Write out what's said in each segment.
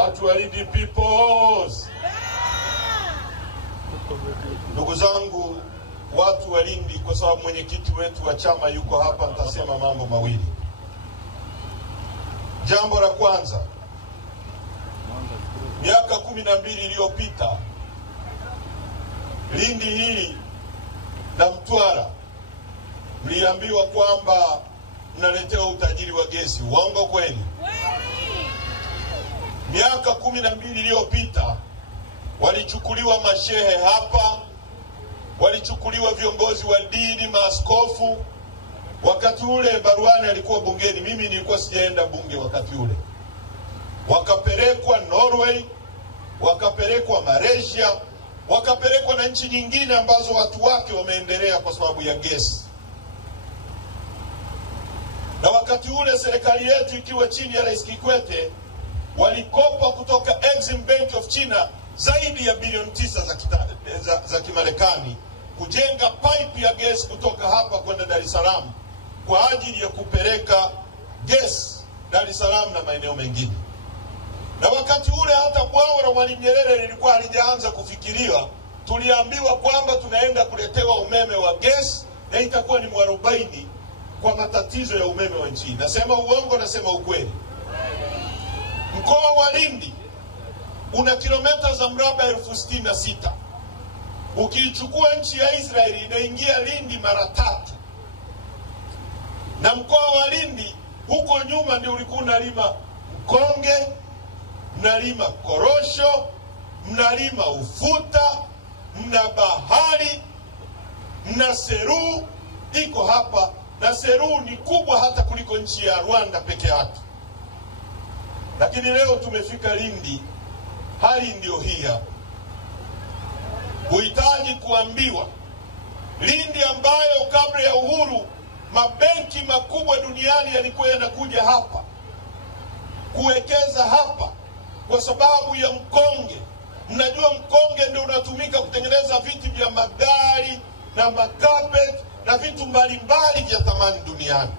Watu wa Lindi peoples. Ndugu zangu, watu wa Lindi, kwa sababu mwenyekiti wetu wa chama yuko hapa, nitasema mambo mawili. Jambo la kwanza, miaka 12 iliyopita Lindi hii na Mtwara mliambiwa kwamba mnaletewa utajiri wa gesi. Uongo kweli? Miaka 12 iliyopita walichukuliwa mashehe hapa, walichukuliwa viongozi wa dini, maaskofu. Wakati ule Baruani alikuwa bungeni, mimi nilikuwa sijaenda bunge wakati ule. Wakapelekwa Norway, wakapelekwa Malaysia, wakapelekwa na nchi nyingine ambazo watu wake wameendelea kwa sababu ya gesi. Na wakati ule serikali yetu ikiwa chini ya Rais Kikwete walikopa kutoka Exim Bank of China zaidi ya bilioni 9 za Kimarekani kujenga pipe ya gesi kutoka hapa kwenda Dar es Salaam kwa ajili ya kupeleka gesi Dar es Salaam na maeneo mengine. Na wakati ule hata bwawa la Mwalimu Nyerere lilikuwa halijaanza kufikiriwa. Tuliambiwa kwamba tunaenda kuletewa umeme wa gesi na itakuwa ni mwarobaini kwa matatizo ya umeme wa nchi. Nasema uongo, nasema ukweli? Mkoa wa Lindi una kilomita za mraba 66,000. Ukichukua nchi ya Israeli inaingia Lindi mara 3. Na mkoa wa Lindi huko nyuma ndio ulikuwa unalima mkonge, mnalima korosho, mnalima ufuta, mna bahari, mna Seru iko hapa, na Seru ni kubwa hata kuliko nchi ya Rwanda peke yake. Lakini leo tumefika Lindi, hali ndio hii hapa. Huhitaji kuambiwa Lindi ambayo kabla ya uhuru mabenki makubwa duniani yalikuwa yanakuja hapa kuwekeza hapa kwa sababu ya mkonge. Mnajua mkonge ndio unatumika kutengeneza viti vya magari na makapet na vitu mbalimbali vya thamani duniani.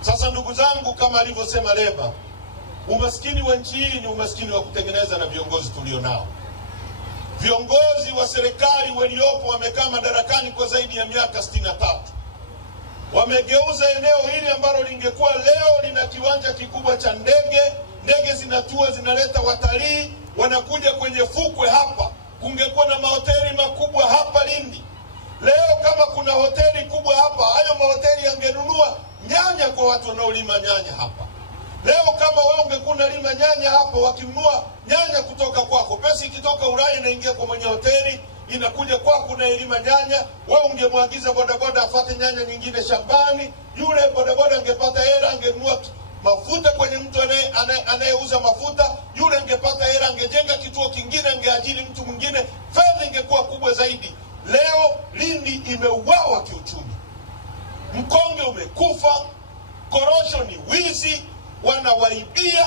Sasa ndugu zangu, kama alivyosema Leba, umaskini wa nchi hii ni umaskini wa kutengeneza na viongozi tulionao. Viongozi wa serikali waliopo wamekaa madarakani kwa zaidi ya miaka 63. Wamegeuza eneo hili ambalo lingekuwa leo lina kiwanja kikubwa cha ndege, ndege zinatua zinaleta watalii, wanakuja kwenye fukwe hapa. Kungekuwa na mahoteli makubwa hapa Lindi. Leo kama kuna hoteli kubwa hapa, hayo mahoteli yangenunua nyanya kwa watu wanaolima nyanya hapa. Leo kama wewe ungekuwa unalima nyanya hapo, wakinunua nyanya kutoka kwako, pesa ikitoka Ulaya inaingia kwa mwenye hoteli, inakuja kwako na elima nyanya. Wewe ungemwagiza bodaboda afuate nyanya nyingine shambani, yule bodaboda angepata hela, angenunua mafuta kwenye mtu anayeuza mafuta, yule angepata hela, angejenga kituo kingine, angeajiri mtu mwingine, fedha ingekuwa kubwa zaidi. Leo Lindi imeuawa kiuchumi. Mkonge umekufa, korosho ni wizi, wanawaibia,